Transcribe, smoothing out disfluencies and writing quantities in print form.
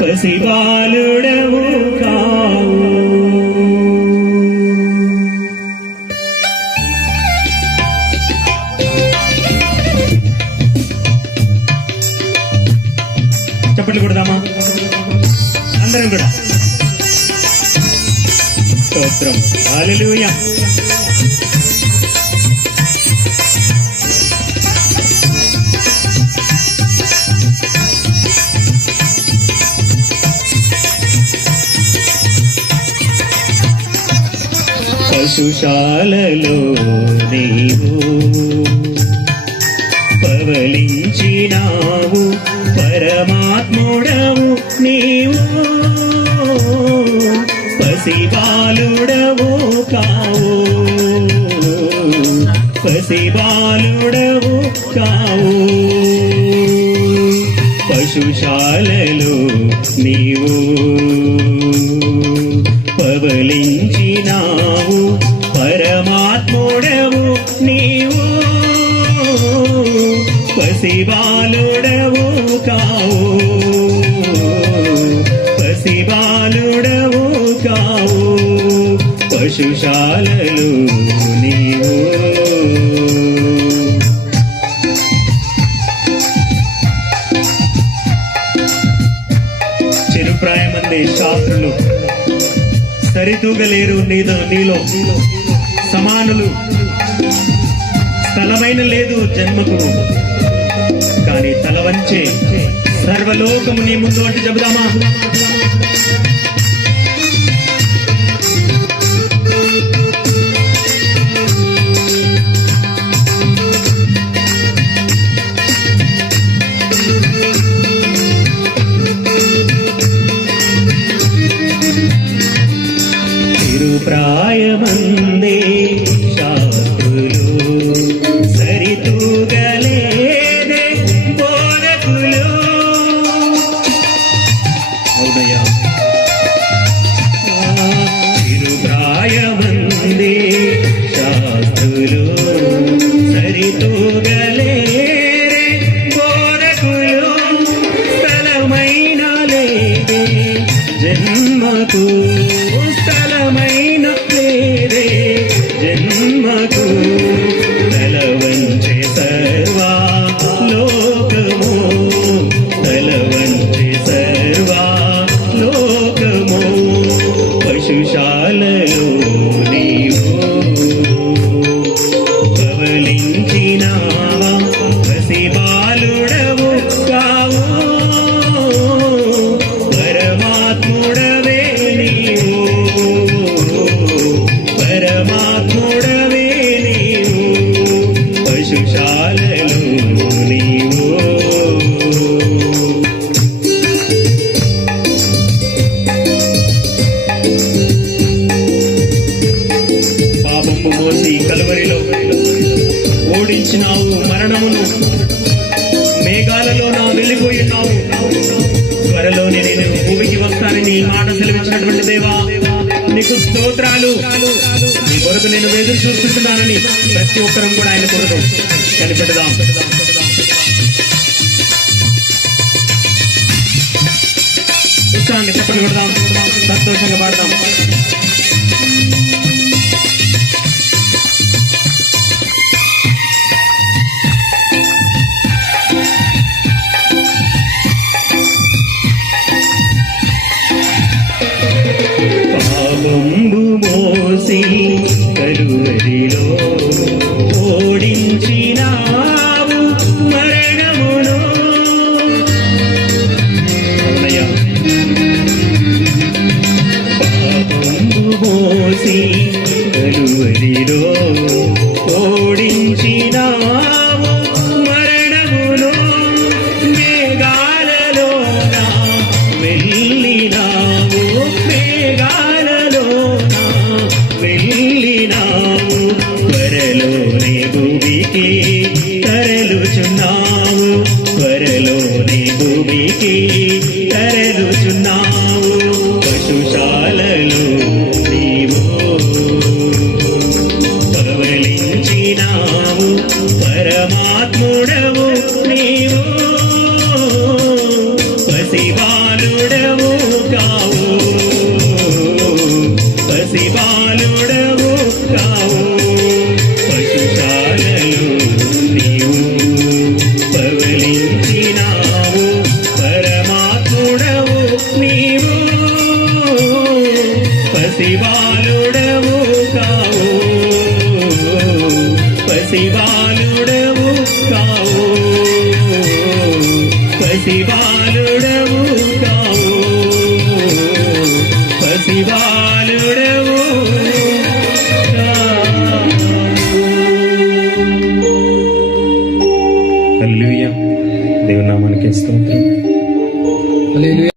పసిబాలుడవు కావు. చప్పట్లు కొడదామా అందరం కూడా? స్తోత్రం, హల్లెలూయా. పశుశాలలో నీవు పవలించినావు, పరమాత్ముడవు నీవు, పసిబాలుడవు కావు, పసిబాలుడవు కావు. పశుశాలలో నీవు పవలించినావు, పరమాత్ముడవు నీవు, పసిబాలుడవు కావు, పసిబాలుడవు కావు. పశుశాలలో నీవు. చిరుప్రాయమంది శాస్త్రులు సరితూగలేరు నీలో సమానులు, స్థలమైన లేదు జన్మకు, కానీ తల వంచే సర్వలోకము నీ ముందు అంటే చెబుదామా? ప్రాయమందే శాస్త్రులు సరితూగలేదే బోధకులు. అవునయ్యా, ప్రాయమందే శాస్త్రులు సరితూగలేదే బోధకులు, స్థలమైన లేదే జన్మకు, స్థలమైన లేదే జన్మకు, తల వంచే సర్వా లోకము, తల వంచే సర్వా లోకము. పశుశాలలో నీవు పవలించినావా, పసిబాలుడవు కావు, పరమాత్ముడవే నీవు, పరమాత్ముడవే నీవు. పశుశాలలో నీవు. పాపము మోసి కలువరిలో ఓడించినావు మరణమును, మేఘాలలో నా వెళ్ళిపోయినావు, త్వరలోనే నేను భూమికి వస్తానని మాట సెలవించినటువంటి దేవా నీకు స్తోత్రాలు. నీ కొరకు నేను ఎదురు చూస్తున్నానని ప్రతి ఒక్కరం కూడా ఆయన కొరకు కనిపెడదాం. ఉత్సాహాన్ని చెప్పలు కొడదాం, సంతోషంగా పాడదాం. పాపంబు మోసి కలువరిలో ఓడించినావు మరణమును. పాపంబు మోసి కలువరిలో ఓడించినావు మరణమును, మేఘాలలోన వెళ్ళినావు, మేఘాలలోన వెళ్ళినావు, త్వరలోనే భూమికి తరలుచున్నావు, త్వరలోనే భూమికి తరలుచున్నావు. పశుశాలలో నీవు పవలించినావు, పరమాత్ముడవు నీవు, పసిబాలుడవు కావు, పసిబాలుడవు కావు, పసిబాలుడవు కావు. హల్లెలూయా. దేవుని నామానికి స్తోత్రం.